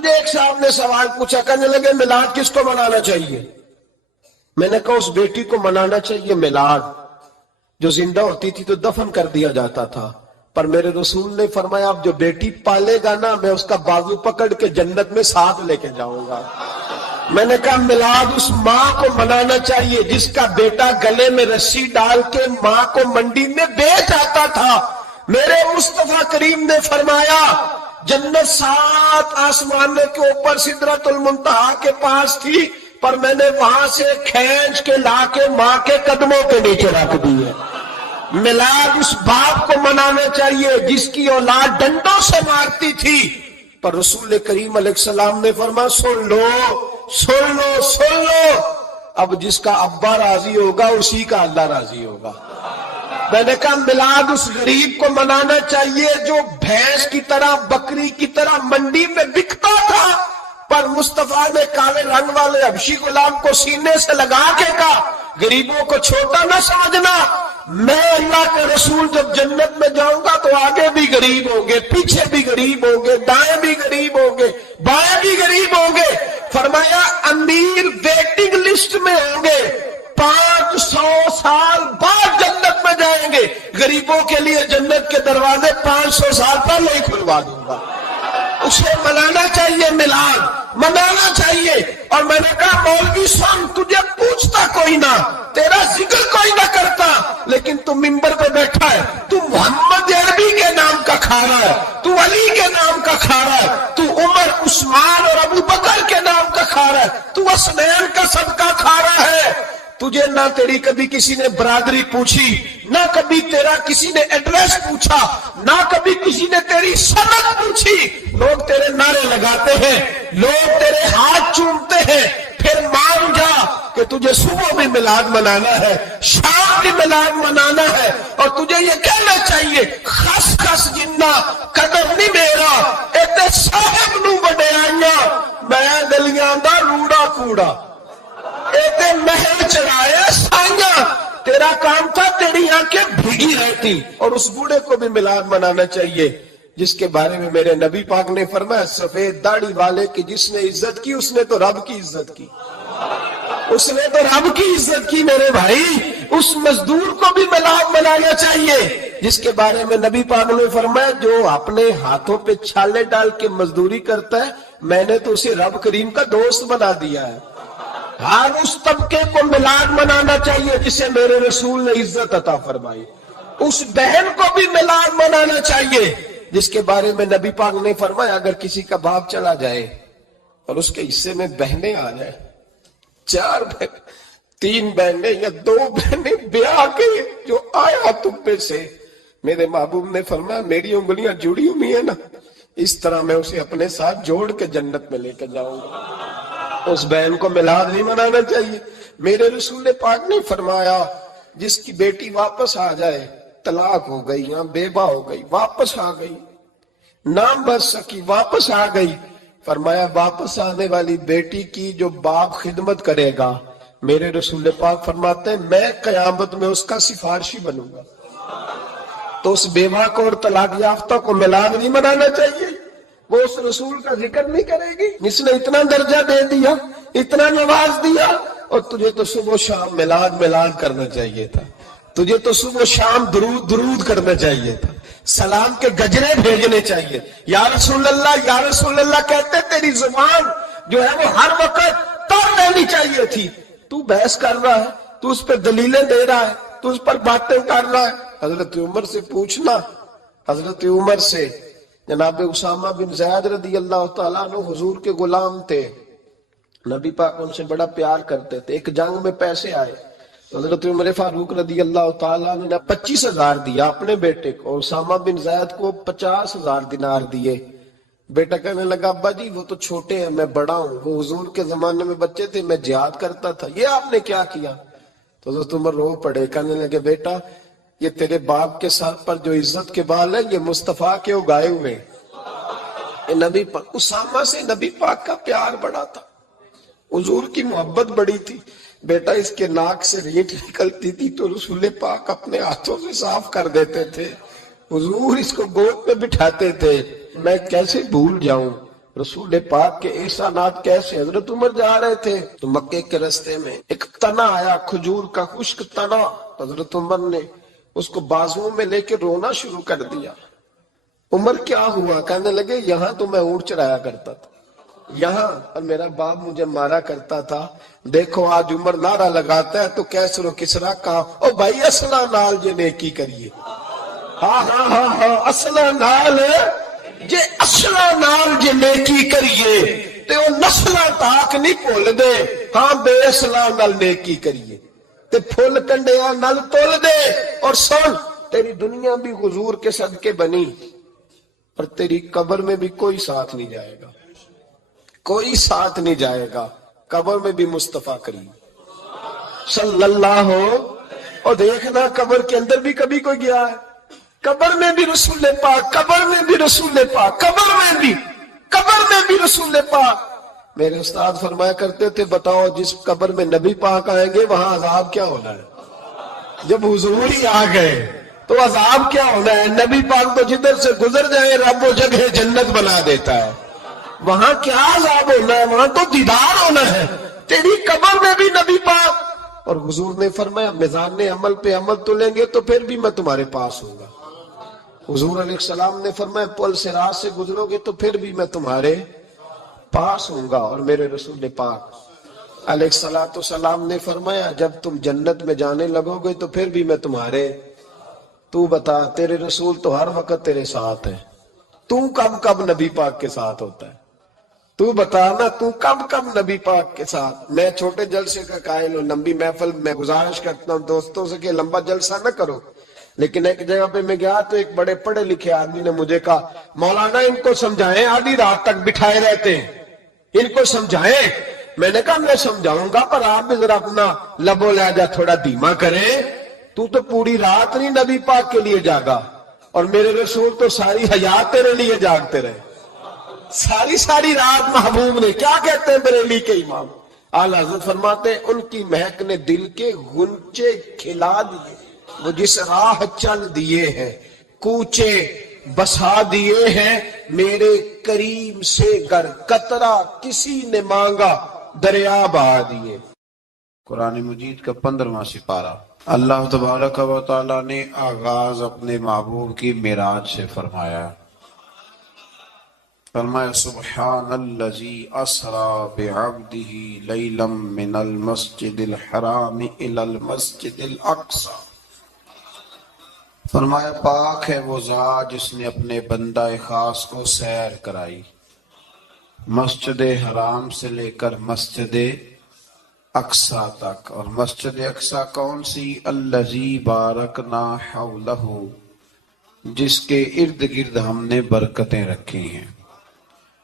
مجھے ایک صاحب نے سوال پوچھا، کہنے لگے میلاد کس کو منانا چاہیے؟ میں نے کہا اس بیٹی کو منانا چاہیے میلاد جو زندہ ہوتی تھی تو دفن کر دیا جاتا تھا، پر میرے رسول نے فرمایا اب جو بیٹی پالے گا نا میں اس کا بازو پکڑ کے جنت میں ساتھ لے کے جاؤں گا۔ میں نے کہا میلاد اس ماں کو منانا چاہیے جس کا بیٹا گلے میں رسی ڈال کے ماں کو منڈی میں بیچ آتا تھا۔ میرے مصطفیٰ کریم نے فرمایا جنت 7 آسمانوں کے اوپر سدرۃ المنتہا کے پاس تھی، پر میں نے وہاں سے کھینچ کے لا کے ماں کے قدموں کے نیچے رکھ دی ہے۔ میلاد اس باپ کو منانا چاہیے جس کی اولاد ڈنڈوں سے مارتی تھی، پر رسول کریم علیہ السلام نے فرمایا سن لو سن لو سن لو، اب جس کا ابا راضی ہوگا اسی کا اللہ راضی ہوگا۔ میں نے کہا میلاد اس غریب کو منانا چاہیے جو بھینس کی طرح بکری کی طرح منڈی میں بکتا تھا، پر مصطفیٰ نے کالے رنگ والے حبشی غلام کو سینے سے لگا کے کہا غریبوں کو چھوٹا نہ سمجھنا، میں اللہ کے رسول جب جنت میں جاؤں گا تو آگے بھی غریب ہوں گے، پیچھے بھی غریب ہوں گے، دائیں بھی غریب ہوں گے، بائیں بھی غریب ہوں گے۔ فرمایا امیر ویٹنگ لسٹ میں ہوں گے، 500 سال بعد جنت میں جائیں گے، غریبوں کے لیے جنت کے دروازے 500 سال پہلے ہی کھلوا دوں گا۔ اسے منانا چاہیے، میلاد منانا چاہیے۔ اور میں نے کہا مولوی سن تجھے پوچھتا کوئی نہ، تیرا ذکر کوئی نہ کرتا، لیکن تو ممبر پہ بیٹھا ہے، تو محمد عربی کے نام کا کھا رہا ہے، تو علی کے نام کا کھا رہا ہے، تو عمر عثمان اور ابو بکر کے نام کا کھا رہا ہے، تو حسنین کا صدقہ کھا رہا ہے۔ تجھے نہ تیری کبھی کسی نے برادری پوچھی، نہ کبھی تیرا کسی نے ایڈریس پوچھا، نہ کبھی کسی نے تیری سند پوچھی۔ لوگ تیرے نعرے لگاتے ہیں، لوگ تیرے ہاتھ چومتے ہیں، پھر مان جا کہ تجھے صبح بھی میلاد منانا ہے، شام بھی میلاد منانا ہے، اور تجھے یہ کہنا چاہیے خس خس جنہ قدم نہیں میرا ایتے صاحب نو بڑے آئیاں میں گلیاں دا روڑا کوڑا ایتے محل چڑھائے سائیاں۔ تیرا کام تھا تیری آنکھیں بھیگی رہتی۔ اور اس بوڑھے کو بھی میلاد منانا چاہیے جس کے بارے میں میرے نبی پاک نے فرمایا سفید داڑھی والے کی جس نے عزت کی اس نے تو رب کی عزت کی، اس نے تو رب کی عزت کی۔ میرے بھائی اس مزدور کو بھی میلاد منانا چاہیے جس کے بارے میں نبی پاک نے فرمایا جو اپنے ہاتھوں پہ چھالے ڈال کے مزدوری کرتا ہے میں نے تو اسے رب کریم کا دوست بنا دیا ہے۔ ہر اس طبقے کو میلاد منانا چاہیے جسے میرے رسول نے عزت عطا فرمائی۔ اس بہن کو بھی میلاد منانا چاہیے جس کے بارے میں نبی پاک نے فرمایا اگر کسی کا باپ چلا جائے اور اس کے حصے میں بہنیں آ جائیں، 4 بہن 3 بہنیں یا 2 بہنیں بیاہ کے جو آیا تم پہ سے، میرے محبوب نے فرمایا میری انگلیاں جڑی ہوئی ہیں نا، اس طرح میں اسے اپنے ساتھ جوڑ کے جنت میں لے کے جاؤں گا۔ اس بہن کو میلاد نہیں منانا چاہیے۔ میرے رسول پاک نے فرمایا جس کی بیٹی واپس آ جائے، طلاق ہو گئی یا بیوہ ہو گئی، واپس آ گئی، نام بچ سکی، واپس آ گئی، فرمایا واپس آنے والی بیٹی کی جو باپ خدمت کرے گا، میرے رسول پاک فرماتے ہیں میں قیامت میں اس کا سفارشی بنوں گا۔ تو اس بیوہ کو اور طلاق یافتہ کو میلاد نہیں منانا چاہیے؟ وہ اس رسول کا ذکر نہیں کرے گی جس نے اتنا درجہ دے دیا، اتنا نواز دیا؟ اور تجھے تو صبح و شام میلاد کرنا چاہیے تھا، تجھے تو صبح و شام درود کرنا چاہیے تھا، سلام کے گجرے بھیجنے چاہیے، یا رسول اللہ کہتے تیری زبان جو ہے وہ ہر وقت تر رہنی چاہیے تھی۔ تو بحث کر رہا ہے، تو اس پہ دلیلیں دے رہا ہے، تو اس پر باتیں کر رہا ہے۔ حضرت عمر سے پوچھنا، حضرت عمر سے، جناب اسامہ بن زید رضی اللہ تعالیٰ عنہ حضور کے غلام تھے، نبی پاک ان سے بڑا پیار کرتے تھے۔ ایک جنگ میں پیسے آئے، حضرت عمر فاروق رضی اللہ تعالیٰ عنہ نے 25,000 دیا اپنے بیٹے کو، اسامہ بن زید کو 50,000 دینار دیے۔ بیٹا کہنے لگا ابا جی وہ تو چھوٹے ہیں میں بڑا ہوں، وہ حضور کے زمانے میں بچے تھے میں جہاد کرتا تھا، یہ آپ نے کیا کیا؟ تو حضرت عمر رو پڑے، کہنے لگے بیٹا یہ تیرے باپ کے سر پر جو عزت کے بال ہے یہ مصطفیٰ کے اگائے ہوئے، یہ نبی پاک۔ اسامہ سے نبی پاک کا پیار بڑا تھا، حضور کی محبت بڑی تھی۔ بیٹا اس کے ناک سے ریٹ نکلتی تھی تو رسول پاک اپنے ہاتھوں سے صاف کر دیتے تھے، حضور اس کو گود میں بٹھاتے تھے، میں کیسے بھول جاؤں۔ رسول پاک کے احسانات کیسے؟ حضرت عمر جا رہے تھے تو مکے کے راستے میں ایک تنا آیا، کھجور کا خشک تنا. حضرت عمر نے اس کو بازوؤں میں لے کے رونا شروع کر دیا. عمر کیا ہوا؟ کہنے لگے یہاں تو میں اونٹ چرایا کرتا تھا، یہاں، اور میرا باپ مجھے مارا کرتا تھا. دیکھو آج عمر نعرہ لگاتا ہے تو کیسر و کسرا کہا او بھائی اصلہ نال جے نیکی کریے. ہاں ہاں ہاں ہاں، اصلہ نال جے، اصلہ نال جے نیکی کریے تے وہ نسلہ تاک نہیں بھول دے. ہاں بے اصلہ نال نیکی کریے تے پھول کنڈیاں نال تول دے. اور سن، تیری دنیا بھی حضور کے صدقے بنی اور تیری قبر میں بھی کوئی ساتھ نہیں جائے گا، کوئی ساتھ نہیں جائے گا. قبر میں بھی مصطفیٰ کریم صلی اللہ ہو. اور دیکھنا قبر کے اندر بھی کبھی کوئی گیا ہے؟ قبر میں بھی رسول پاک، قبر میں بھی رسول پاک، قبر میں بھی رسول پاک. میرے استاد فرمایا کرتے تھے بتاؤ جس قبر میں نبی پاک آئیں گے وہاں عذاب کیا ہونا ہے؟ جب حضور ہی آ گئے تو عذاب کیا ہونا ہے؟ نبی پاک تو جدھر سے گزر جائے رب وہ جگہ جنت بنا دیتا ہے. وہاں کیا عذاب ہونا ہے؟ وہاں تو دیدار ہونا ہے. تیری قبر میں بھی نبی پاک. اور حضور نے فرمایا میزان عمل پہ عمل تلیں گے تو پھر بھی میں تمہارے پاس ہوں گا. حضور علیہ السلام نے فرمایا پل صراط سے گزرو گے تو پھر بھی میں تمہارے پاس ہوں گا. اور میرے رسول پاک علیہ السلام نے فرمایا جب تم جنت میں جانے لگو گے تو پھر بھی میں تمہارے. تو بتا تیرے رسول تو ہر وقت تیرے ساتھ ہے، تو کب نبی پاک کے ساتھ ہوتا ہے؟ تو بتا نا، تو کب نبی پاک کے ساتھ؟ میں چھوٹے جلسے کا قائل ہوں، لمبی محفل میں گزارش کرتا ہوں دوستوں سے کہ لمبا جلسہ نہ کرو. لیکن ایک جگہ پہ میں گیا تو ایک بڑے پڑھے لکھے آدمی نے مجھے کہا مولانا ان کو سمجھائیں، آدھی رات تک بٹھائے رہتے ہیں، ان کو سمجھائیں. میں نے کہا میں سمجھاؤں گا پر آپ بھی ذرا اپنا لب و لہجہ تھوڑا دھیما کریں. تو پوری رات نہیں نبی پاک کے لیے جاگا، اور میرے رسول تو ساری حیات تیرے لیے جاگتے رہے. ساری رات محبوب نے، کیا کہتے ہیں بریلی کے امام اعلی حضرت فرماتے ہیں ان کی مہک نے دل کے غنچے کھلا دیے. وہ جس راہ چل دیے ہیں کوچے بسا دیے ہیں، میرے کریم سے گر قطرہ کسی نے مانگا دریا بہا دیے. قرآن مجید کا 15واں سپارہ. اللہ تبارک و تعالی نے آغاز اپنے محبوب کی معراج سے فرمایا. فرمایا سبحان الذی اسری بعبدہ لیلا من المسجد الحرام الی المسجد الاقصی. فرمایا پاک ہے وہ ذات جس نے اپنے بندہ خاص کو سیر کرائی مسجد حرام سے لے کر مسجد اقصی تک. اور مسجد اقصی کون سی؟ الذی بارکنا حولہ، جس کے ارد گرد ہم نے برکتیں رکھی ہیں.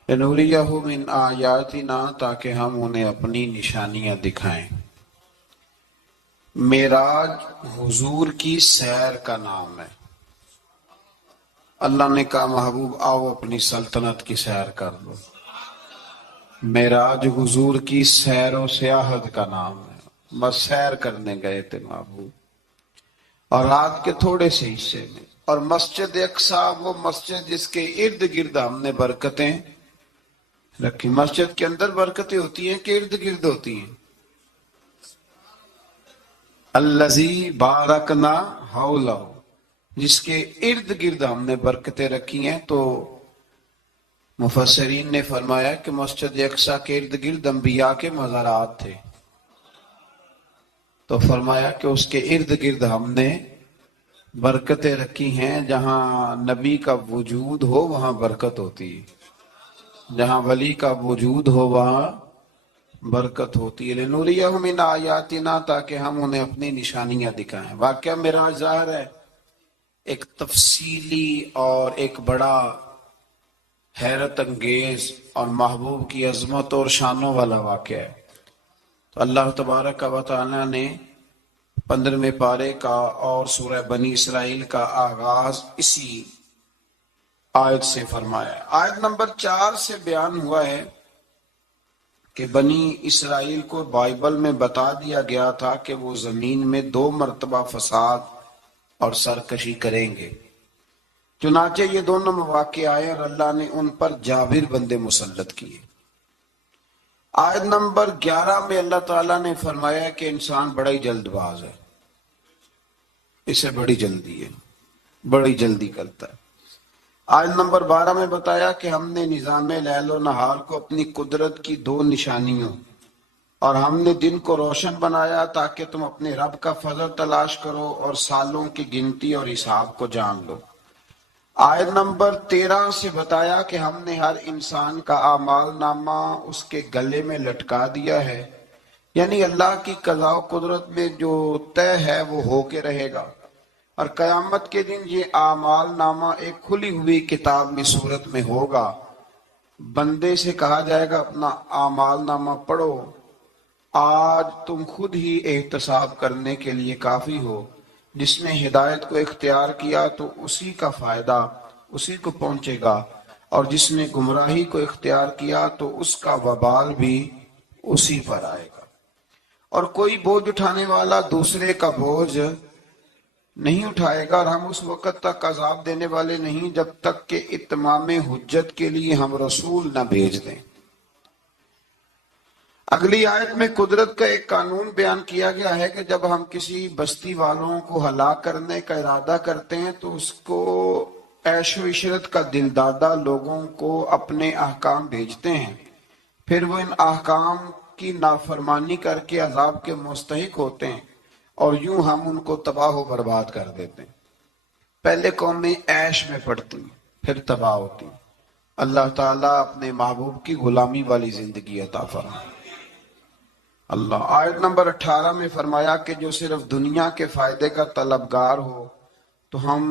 لنوریہ من آیاتنا، تاکہ ہم انہیں اپنی نشانیاں دکھائیں. معراج حضور کی سیر کا نام ہے. اللہ نے کہا محبوب آؤ اپنی سلطنت کی سیر کر لو. معراج حضور کی سیر و سیاحت کا نام ہے. بس سیر کرنے گئے تھے محبوب، اور رات کے تھوڑے سے حصے میں. اور مسجد اقصی وہ مسجد جس کے ارد گرد ہم نے برکتیں رکھی. مسجد کے اندر برکتیں ہوتی ہیں کہ ارد گرد ہوتی ہیں؟ الذی بارکنا حولہ، جس کے ارد گرد ہم نے برکتیں رکھی ہیں. تو مفسرین نے فرمایا کہ مسجد اقصی کے ارد گرد انبیاء کے مزارات تھے، تو فرمایا کہ اس کے ارد گرد ہم نے برکتیں رکھی ہیں. جہاں نبی کا وجود ہو وہاں برکت ہوتی ہے، جہاں ولی کا وجود ہو وہاں برکت ہوتی ہے. لنوریہ من آیاتنا، تاکہ ہم انہیں اپنی نشانیاں دکھائیں. واقعہ معراج ظاہر ہے ایک تفصیلی اور ایک بڑا حیرت انگیز اور محبوب کی عظمت اور شانوں والا واقعہ ہے. تو اللہ تبارک و تعالی نے 15ویں پارے کا اور سورہ بنی اسرائیل کا آغاز اسی آیت سے فرمایا. آیت نمبر 4 سے بیان ہوا ہے کہ بنی اسرائیل کو بائبل میں بتا دیا گیا تھا کہ وہ زمین میں 2 مرتبہ فساد اور سرکشی کریں گے. چنانچہ یہ دونوں مواقع آئے اور اللہ نے ان پر جابر بندے مسلط کیے۔ آیت نمبر 11 میں اللہ تعالیٰ نے فرمایا کہ انسان بڑا ہی جلد باز ہے، اسے بڑی جلدی ہے، بڑی جلدی کرتا ہے۔ آیت نمبر 12 میں بتایا کہ ہم نے نظام لیل و نہار کو اپنی قدرت کی دو نشانیوں اور ہم نے دن کو روشن بنایا تاکہ تم اپنے رب کا فضل تلاش کرو اور سالوں کی گنتی اور حساب کو جان لو۔ آیت نمبر 13 سے بتایا کہ ہم نے ہر انسان کا اعمال نامہ اس کے گلے میں لٹکا دیا ہے، یعنی اللہ کی قضاء و قدرت میں جو طے ہے وہ ہو کے رہے گا، اور قیامت کے دن یہ اعمال نامہ ایک کھلی ہوئی کتاب میں صورت میں ہوگا۔ بندے سے کہا جائے گا اپنا اعمال نامہ پڑھو، آج تم خود ہی احتساب کرنے کے لیے کافی ہو۔ جس نے ہدایت کو اختیار کیا تو اسی کا فائدہ اسی کو پہنچے گا، اور جس نے گمراہی کو اختیار کیا تو اس کا وبال بھی اسی پر آئے گا۔ اور کوئی بوجھ اٹھانے والا دوسرے کا بوجھ نہیں اٹھائے گا، اور ہم اس وقت تک عذاب دینے والے نہیں جب تک کہ اتمام حجت کے لیے ہم رسول نہ بھیج دیں۔ اگلی آیت میں قدرت کا ایک قانون بیان کیا گیا ہے کہ جب ہم کسی بستی والوں کو ہلاک کرنے کا ارادہ کرتے ہیں تو اس کو عیش و عشرت کا دل دادہ لوگوں کو اپنے احکام بھیجتے ہیں، پھر وہ ان احکام کی نافرمانی کر کے عذاب کے مستحق ہوتے ہیں، اور یوں ہم ان کو تباہ و برباد کر دیتے ہیں۔ پہلے قومیں عیش میں پڑتی پھر تباہ ہوتی۔ اللہ تعالیٰ اپنے محبوب کی غلامی والی زندگی عطا فرمائے۔ اللہ آیت نمبر 18 میں فرمایا کہ جو صرف دنیا کے فائدے کا طلبگار ہو تو ہم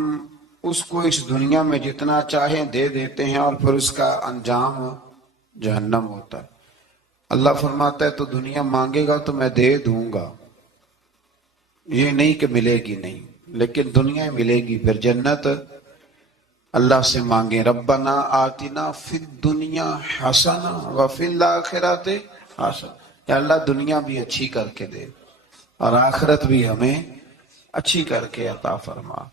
اس کو اس دنیا میں جتنا چاہیں دے دیتے ہیں، اور پھر اس کا انجام جہنم ہوتا ہے۔ اللہ فرماتا ہے تو دنیا مانگے گا تو میں دے دوں گا، یہ نہیں کہ ملے گی نہیں، لیکن دنیا ملے گی۔ پھر جنت اللہ سے مانگیں، ربنا آتنا فی الدنیا حسنہ وفی الآخرۃ حسنہ، یا اللہ دنیا بھی اچھی کر کے دے اور آخرت بھی ہمیں اچھی کر کے عطا فرما۔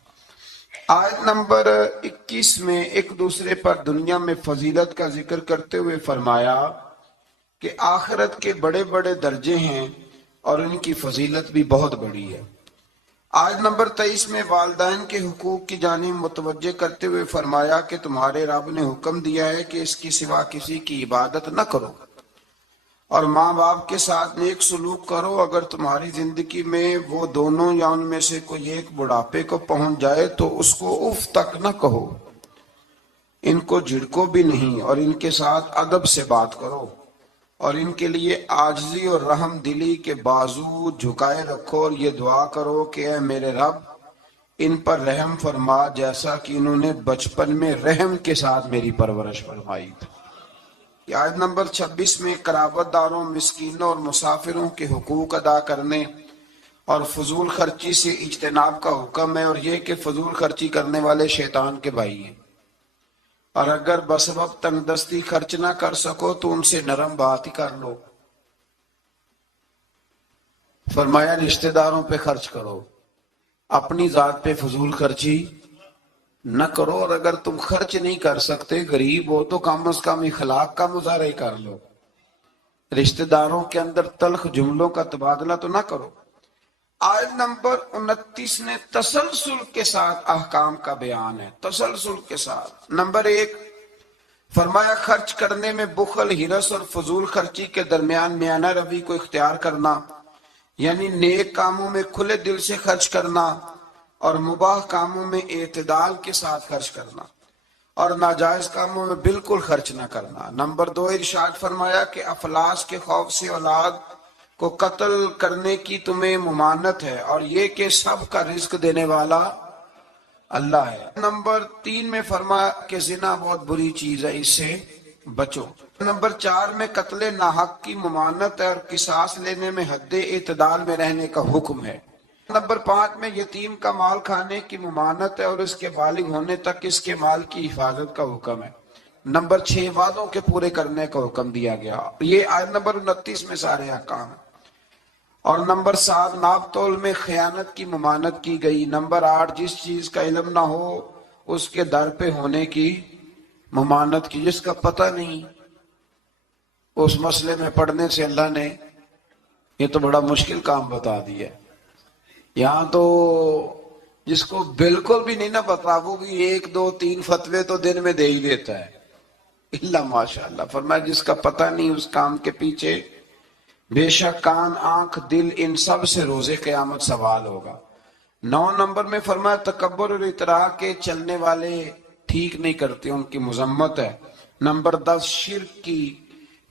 آیت نمبر 21 میں ایک دوسرے پر دنیا میں فضیلت کا ذکر کرتے ہوئے فرمایا کہ آخرت کے بڑے بڑے درجے ہیں اور ان کی فضیلت بھی بہت بڑی ہے۔ آیت نمبر 23 میں والدین کے حقوق کی جانب متوجہ کرتے ہوئے فرمایا کہ تمہارے رب نے حکم دیا ہے کہ اس کی سوا کسی کی عبادت نہ کرو، اور ماں باپ کے ساتھ نیک سلوک کرو۔ اگر تمہاری زندگی میں وہ دونوں یا ان میں سے کوئی ایک بڑھاپے کو پہنچ جائے تو اس کو اف تک نہ کہو، ان کو جھڑکو بھی نہیں، اور ان کے ساتھ ادب سے بات کرو، اور ان کے لیے عاجزی اور رحم دلی کے بازو جھکائے رکھو، اور یہ دعا کرو کہ اے میرے رب ان پر رحم فرما جیسا کہ انہوں نے بچپن میں رحم کے ساتھ میری پرورش فرمائی تھی۔ آیت نمبر 26 میں قرابت داروں، مسکینوں اور مسافروں کے حقوق ادا کرنے اور فضول خرچی سے اجتناب کا حکم ہے، اور یہ کہ فضول خرچی کرنے والے شیطان کے بھائی ہیں، اور اگر بسبب تنگ دستی خرچ نہ کر سکو تو ان سے نرم بات ہی کر لو۔ فرمایا رشتہ داروں پہ خرچ کرو، اپنی ذات پہ فضول خرچی نہ کرو، اور اگر تم خرچ نہیں کر سکتے، غریب ہو تو کم از کم اخلاق کا مظاہرہ ہی کر لو۔ رشتہ داروں کے اندر تلخ جملوں کا تبادلہ تو نہ کرو۔ آیت نمبر 29 نے تسلسل کے ساتھ احکام کا بیان ہے، تسلسل کے ساتھ۔ نمبر 1 فرمایا خرچ کرنے میں بخل، ہرس اور فضول خرچی کے درمیان میانہ روی کو اختیار کرنا، یعنی نیک کاموں میں کھلے دل سے خرچ کرنا اور مباح کاموں میں اعتدال کے ساتھ خرچ کرنا، اور ناجائز کاموں میں بالکل خرچ نہ کرنا۔ نمبر 2 ارشاد فرمایا کہ افلاس کے خوف سے اولاد کو قتل کرنے کی تمہیں ممانعت ہے، اور یہ کہ سب کا رزق دینے والا اللہ ہے۔ نمبر 3 میں فرمایا کہ زنا بہت بری چیز ہے، اس سے بچو۔ نمبر 4 میں قتل ناحق کی ممانعت ہے، اور قصاص لینے میں حد اعتدال میں رہنے کا حکم ہے۔ نمبر 5 میں یتیم کا مال کھانے کی ممانعت ہے، اور اس کے بالغ ہونے تک اس کے مال کی حفاظت کا حکم ہے۔ نمبر 6 وعدوں کے پورے کرنے کا حکم دیا گیا، یہ آیت نمبر 29 میں سارے احکام ہیں۔ اور نمبر 7 ناپ تول میں خیانت کی ممانعت کی گئی۔ نمبر 8 جس چیز کا علم نہ ہو اس کے در پہ ہونے کی ممانت کی، جس کا پتہ نہیں اس مسئلے میں پڑھنے سے اللہ نے یہ تو بڑا مشکل کام بتا دیا۔ یہاں تو جس کو بالکل بھی نہیں نہ پتا وہ بھی 1 2 3 فتوے تو دن میں دے ہی دیتا ہے، اللہ ماشاء اللہ۔ فرمایا جس کا پتہ نہیں اس کام کے پیچھے بے شک کان آنکھ دل ان سب سے روز قیامت سوال ہوگا۔ 9 نمبر میں فرمایا تکبر اور اطراء کے چلنے والے ٹھیک نہیں کرتے، ان کی مذمت ہے۔ نمبر 10 شرک کی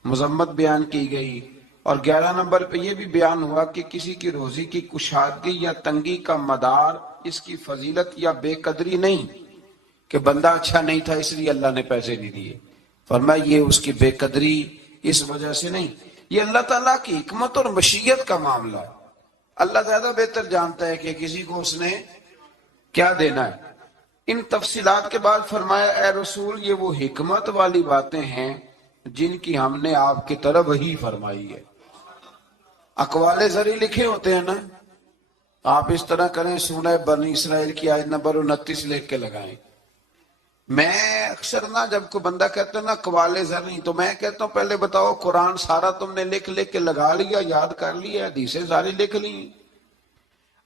مذمت بیان کی گئی، اور 11 نمبر پہ یہ بھی بیان ہوا کہ کسی کی روزی کی کشادگی یا تنگی کا مدار اس کی فضیلت یا بے قدری نہیں کہ بندہ اچھا نہیں تھا اس لیے اللہ نے پیسے نہیں دیے، فرمایا یہ اس کی بے قدری اس وجہ سے نہیں، یہ اللہ تعالیٰ کی حکمت اور مشیت کا معاملہ ہے۔ اللہ زیادہ بہتر جانتا ہے کہ کسی کو اس نے کیا دینا ہے۔ ان تفصیلات کے بعد فرمایا اے رسول یہ وہ حکمت والی باتیں ہیں جن کی ہم نے آپ کی طرف وحی فرمائی ہے۔ اقوال زری لکھے ہوتے ہیں نا، آپ اس طرح کریں سورہ بنی اسرائیل کی آیت نمبر 29 لکھ کے لگائیں۔ میں اکثر نا جب کوئی بندہ کہتا ہے نا اقوال زری تو میں کہتا ہوں پہلے بتاؤ قرآن سارا تم نے لکھ کے لگا لیا، یاد کر لیا، حدیثیں ساری لکھ لی؟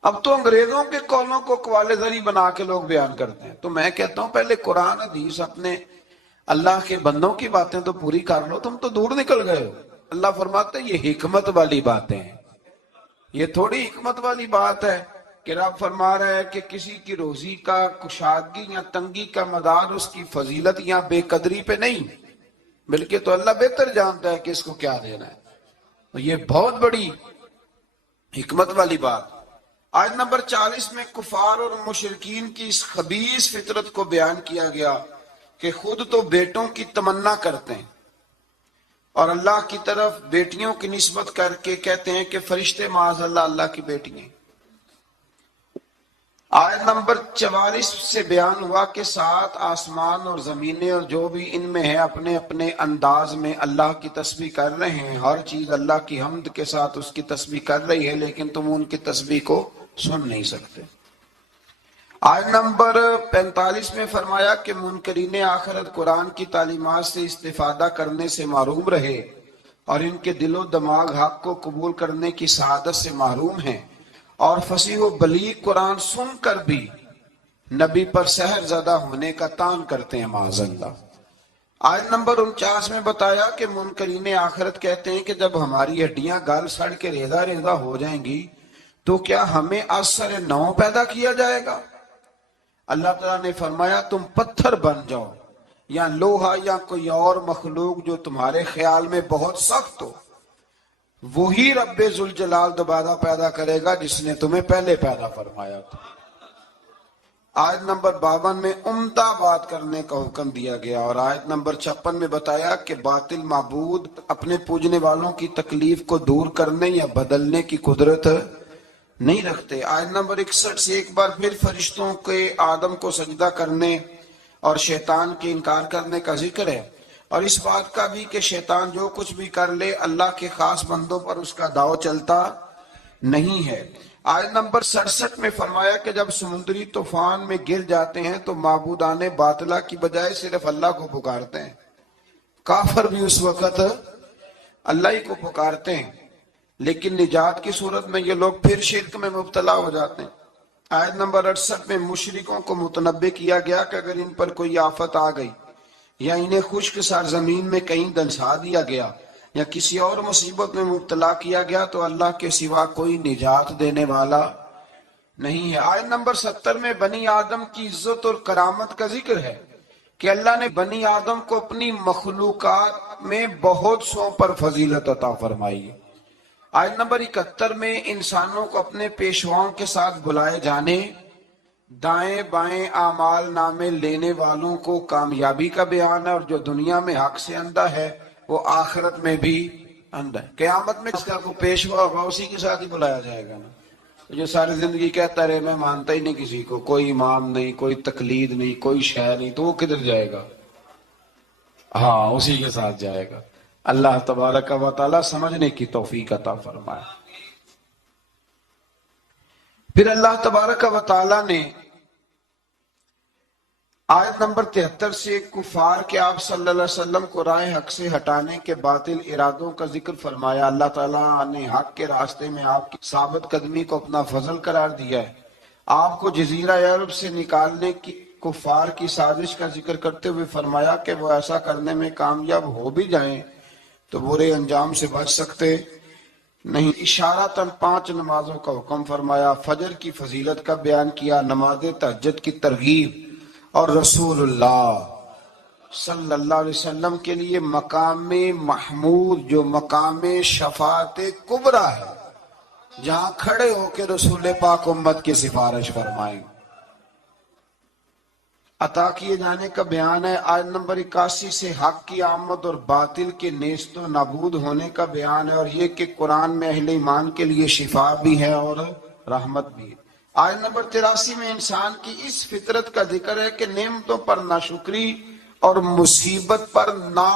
اب تو انگریزوں کے قولوں کو اقوال زری بنا کے لوگ بیان کرتے ہیں، تو میں کہتا ہوں پہلے قرآن حدیث اپنے اللہ کے بندوں کی باتیں تو پوری کر لو، تم تو دور نکل گئے ہو۔ اللہ فرماتا ہے یہ حکمت والی باتیں ہیں، یہ تھوڑی حکمت والی بات ہے کہ رب فرما رہا ہے کہ کسی کی روزی کا کشادگی یا تنگی کا مدار اس کی فضیلت یا بے قدری پہ نہیں، بلکہ تو اللہ بہتر جانتا ہے کہ اس کو کیا دینا ہے، تو یہ بہت بڑی حکمت والی بات۔ آیت نمبر 40 میں کفار اور مشرکین کی اس خبیث فطرت کو بیان کیا گیا کہ خود تو بیٹوں کی تمنا کرتے ہیں اور اللہ کی طرف بیٹیوں کی نسبت کر کے کہتے ہیں کہ فرشتے معاذ اللہ اللہ کی بیٹی ہیں۔ آیت نمبر 44 سے بیان ہوا کہ 7 آسمان اور زمینیں اور جو بھی ان میں ہے اپنے اپنے انداز میں اللہ کی تسبیح کر رہے ہیں، ہر چیز اللہ کی حمد کے ساتھ اس کی تسبیح کر رہی ہے، لیکن تم ان کی تسبیح کو سن نہیں سکتے۔ آیت نمبر 45 میں فرمایا کہ منکرین آخرت قرآن کی تعلیمات سے استفادہ کرنے سے محروم رہے اور ان کے دل و دماغ حق کو قبول کرنے کی سعادت سے محروم ہیں، اور فصیح و بلیغ قرآن سن کر بھی نبی پر سحر زدہ ہونے کا تان کرتے ہیں معاذ اللہ۔ آیت نمبر 49 میں بتایا کہ منکرین آخرت کہتے ہیں کہ جب ہماری ہڈیاں گل سڑ کے ریزہ ریزہ ہو جائیں گی تو کیا ہمیں از سر نو پیدا کیا جائے گا؟ اللہ تعالیٰ نے فرمایا تم پتھر بن جاؤ یا لوہا یا کوئی اور مخلوق جو تمہارے خیال میں بہت سخت ہو، وہی رب ذوالجلال دوبارہ پیدا کرے گا جس نے تمہیں پہلے پیدا فرمایا تھا۔ آیت نمبر 52 میں عمدہ بات کرنے کا حکم دیا گیا، اور آیت نمبر 56 میں بتایا کہ باطل معبود اپنے پوجنے والوں کی تکلیف کو دور کرنے یا بدلنے کی قدرت نہیں رکھتے۔ آیت نمبر 61 سے ایک بار پھر فرشتوں کے آدم کو سجدہ کرنے اور شیطان کے انکار کرنے کا ذکر ہے، اور اس بات کا بھی کہ شیطان جو کچھ بھی کر لے اللہ کے خاص بندوں پر اس کا داؤ چلتا نہیں ہے۔ آیت نمبر 67 میں فرمایا کہ جب سمندری طوفان میں گر جاتے ہیں تو معبودان باطلہ کی بجائے صرف اللہ کو پکارتے ہیں، کافر بھی اس وقت اللہ ہی کو پکارتے ہیں، لیکن نجات کی صورت میں یہ لوگ پھر شرک میں مبتلا ہو جاتے ہیں۔ آیت نمبر 68 میں مشرکوں کو متنبہ کیا گیا کہ اگر ان پر کوئی آفت آ گئی یا انہیں خشک سرزمین میں کہیں دنسا دیا گیا یا کسی اور مصیبت میں مبتلا کیا گیا تو اللہ کے سوا کوئی نجات دینے والا نہیں ہے۔ آیت نمبر 70 میں بنی آدم کی عزت اور کرامت کا ذکر ہے کہ اللہ نے بنی آدم کو اپنی مخلوقات میں بہت سو پر فضیلت عطا فرمائی ہے۔ آیت نمبر 71 میں انسانوں کو اپنے پیشواؤں کے ساتھ بلائے جانے، دائیں بائیں اعمال نامے لینے والوں کو کامیابی کا بیان ہے، اور جو دنیا میں حق سے اندھا ہے وہ آخرت میں بھی اندھا ہے۔ قیامت میں اس کا کوئی پیشوا ہوگا اسی کے ساتھ ہی بلایا جائے گا نا، جو ساری زندگی کہتا رہے میں مانتا ہی نہیں کسی کو، کوئی امام نہیں، کوئی تقلید نہیں، کوئی شے نہیں، تو وہ کدھر جائے گا؟ ہاں اسی کے ساتھ جائے گا۔ اللہ تبارک و تعالی سمجھنے کی توفیق عطا فرمائے۔ پھر اللہ تبارک و تعالی نے آیت نمبر 73 سے کفار کے آپ صلی اللہ علیہ وسلم کو راہ حق سے ہٹانے کے باطل ارادوں کا ذکر فرمایا۔ اللہ تعالیٰ نے حق کے راستے میں آپ کی ثابت قدمی کو اپنا فضل قرار دیا ہے۔ آپ کو جزیرہ عرب سے نکالنے کی کفار کی سازش کا ذکر کرتے ہوئے فرمایا کہ وہ ایسا کرنے میں کامیاب ہو بھی جائیں تو برے انجام سے بچ سکتے نہیں۔ اشارتاً 5 نمازوں کا حکم فرمایا، فجر کی فضیلت کا بیان کیا، نماز تہجد کی ترغیب، اور رسول اللہ صلی اللہ علیہ وسلم کے لیے مقام محمود جو مقام شفاعت کبریٰ ہے، جہاں کھڑے ہو کے رسول پاک امت کی سفارش فرمائیں۔ عطا کیے جانے کا بیان ہے۔ آیت نمبر 81 سے حق کی آمد اور باطل کے نیست و نابود ہونے کا بیان ہے، اور یہ کہ قرآن میں اہل ایمان کے لیے شفا بھی ہے اور رحمت بھی ہے۔ آیت نمبر 83 میں انسان کی اس فطرت کا ذکر ہے کہ نعمتوں پر ناشکری اور مصیبت پر نا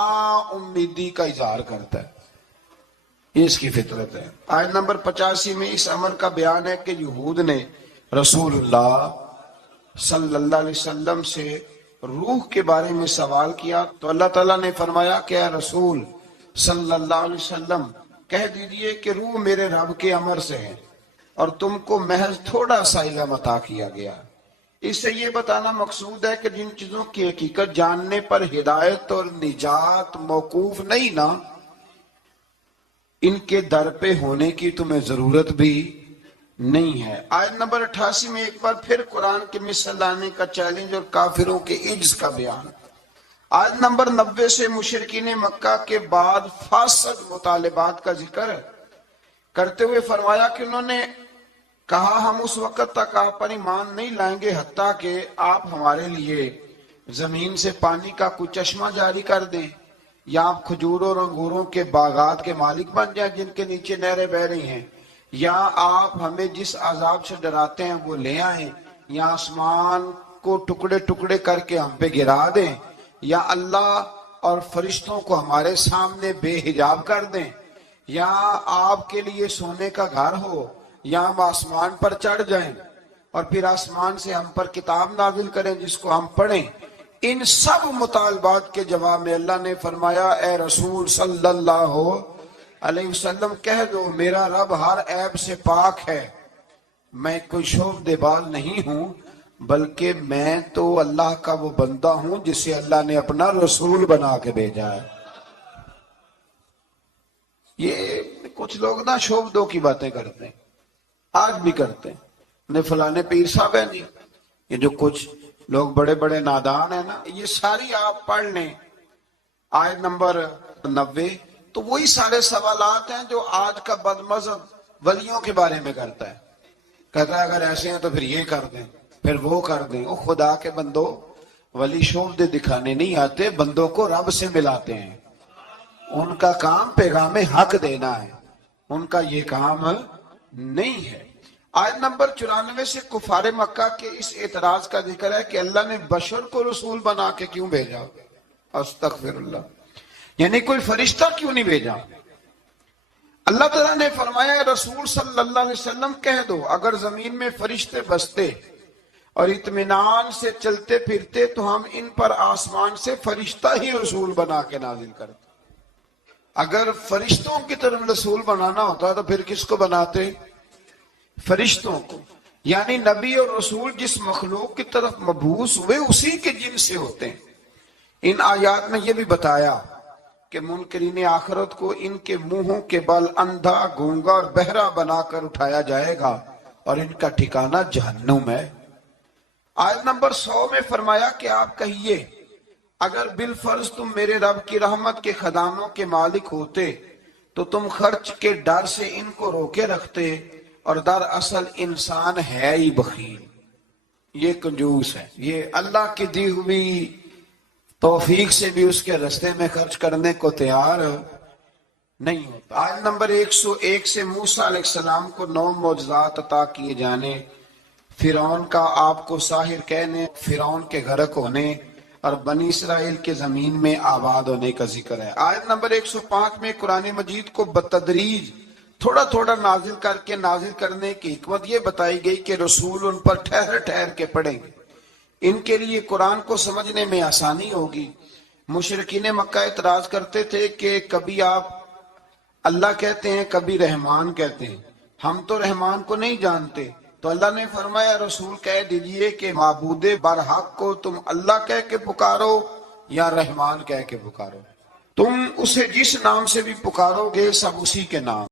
امیدی کا اظہار کرتا ہے، یہ اس کی فطرت ہے۔ آیت نمبر 85 میں اس عمل کا بیان ہے کہ یہود نے رسول اللہ صلی اللہ علیہ وسلم سے روح کے بارے میں سوال کیا تو اللہ تعالیٰ نے فرمایا کہ اے رسول صلی اللہ علیہ وسلم کہہ دیجئے کہ روح میرے رب کے امر سے ہے اور تم کو محض تھوڑا سا علم عطا کیا گیا۔ اس سے یہ بتانا مقصود ہے کہ جن چیزوں کی حقیقت جاننے پر ہدایت اور نجات موقوف نہیں نا، ان کے در پہ ہونے کی تمہیں ضرورت بھی نہیں ہے۔ آیت نمبر 88 میں ایک بار پھر قرآن کے مثل لانے کا چیلنج اور کافروں کے عجز کا بیان۔ آیت نمبر 90 سے مشرکین مکہ کے بعد فاسد مطالبات کا ذکر کرتے ہوئے فرمایا کہ انہوں نے کہا ہم اس وقت تک آپ پر ایمان نہیں لائیں گے حتیٰ کہ آپ ہمارے لیے زمین سے پانی کا کوئی چشمہ جاری کر دیں، یا آپ کھجوروں اور انگوروں کے باغات کے مالک بن جائیں جن کے نیچے نہریں بہہ رہی ہیں، یا آپ ہمیں جس عذاب سے ڈراتے ہیں وہ لے آئیں، یا آسمان کو ٹکڑے ٹکڑے کر کے ہم پہ گرا دیں، یا اللہ اور فرشتوں کو ہمارے سامنے بے حجاب کر دیں، یا آپ کے لیے سونے کا گھر ہو، یا ہم آسمان پر چڑھ جائیں اور پھر آسمان سے ہم پر کتاب نازل کریں جس کو ہم پڑھیں۔ ان سب مطالبات کے جواب میں اللہ نے فرمایا اے رسول صلی اللہ علیہ وسلم کہہ دو میرا رب ہر عیب سے پاک ہے، میں کوئی شعبدے باز نہیں ہوں، بلکہ میں تو اللہ کا وہ بندہ ہوں جسے اللہ نے اپنا رسول بنا کے بھیجا ہے۔ یہ کچھ لوگ نا شعبدوں کی باتیں کرتے ہیں، آج بھی کرتے ہیں، فلانے پیر صاحب ہیں جی، یہ جو کچھ لوگ بڑے بڑے نادان ہیں نا، یہ ساری آپ پڑھ لیں آیت نمبر 90، تو وہی سارے سوالات ہیں جو آج کا بد مذہب ولیوں کے بارے میں کرتا ہے، کہتا ہے اگر ایسے ہیں تو پھر یہ کر دیں پھر وہ کر دیں۔ او خدا کے بندو، ولی شعبدے دکھانے نہیں آتے، بندوں کو رب سے ملاتے ہیں، ان کا کام پیغام حق دینا ہے، ان کا یہ کام نہیں ہے۔ آیت نمبر 94 سے کفار مکہ کے اس اعتراض کا ذکر ہے کہ اللہ نے بشر کو رسول بنا کے کیوں بھیجا، استغفر اللہ، یعنی کوئی فرشتہ کیوں نہیں بھیجا۔ اللہ تعالیٰ نے فرمایا رسول صلی اللہ علیہ وسلم کہہ دو اگر زمین میں فرشتے بستے اور اطمینان سے چلتے پھرتے تو ہم ان پر آسمان سے فرشتہ ہی رسول بنا کے نازل کرتے۔ اگر فرشتوں کی طرف رسول بنانا ہوتا تو پھر کس کو بناتے؟ فرشتوں کو، یعنی نبی اور رسول جس مخلوق کی طرف مبعوث ہوئے اسی کے جن سے ہوتے ہیں۔ ان آیات میں یہ بھی بتایا کہ منکرین آخرت کو ان کے منہوں کے بل اندھا، گونگا اور بہرا بنا کر اٹھایا جائے گا اور ان کا ٹھکانہ جہنم ہے۔ آیت نمبر 100 میں فرمایا کہ آپ کہیے اگر بالفرض تم میرے رب کی رحمت کے خزانوں کے مالک ہوتے تو تم خرچ کے ڈر سے ان کو روکے رکھتے، اور دراصل انسان ہے ہی بخیل، یہ کنجوس ہے، یہ اللہ کی دی ہوئی توفیق سے بھی اس کے رستے میں خرچ کرنے کو تیار نہیں ہوتا۔ آیت نمبر 101 سے موسیٰ علیہ السلام کو 9 معجزات عطا کیے جانے، فرعون کا آپ کو ساحر کہنے، فرعون کے غرق ہونے اور بنی اسرائیل کے زمین میں آباد ہونے کا ذکر ہے۔ آیت نمبر 105 میں قرآن مجید کو بتدریج تھوڑا تھوڑا نازل کر کے نازل کرنے کی حکمت یہ بتائی گئی کہ رسول ان پر ٹھہر ٹھہر کے پڑھیں گے، ان کے لیے قرآن کو سمجھنے میں آسانی ہوگی۔ مشرکین مکہ اعتراض کرتے تھے کہ کبھی آپ اللہ کہتے ہیں کبھی رحمان کہتے ہیں، ہم تو رحمان کو نہیں جانتے۔ تو اللہ نے فرمایا رسول کہہ دیجئے کہ معبود برحق کو تم اللہ کہہ کے پکارو یا رحمان کہہ کے پکارو، تم اسے جس نام سے بھی پکارو گے سب اسی کے نام۔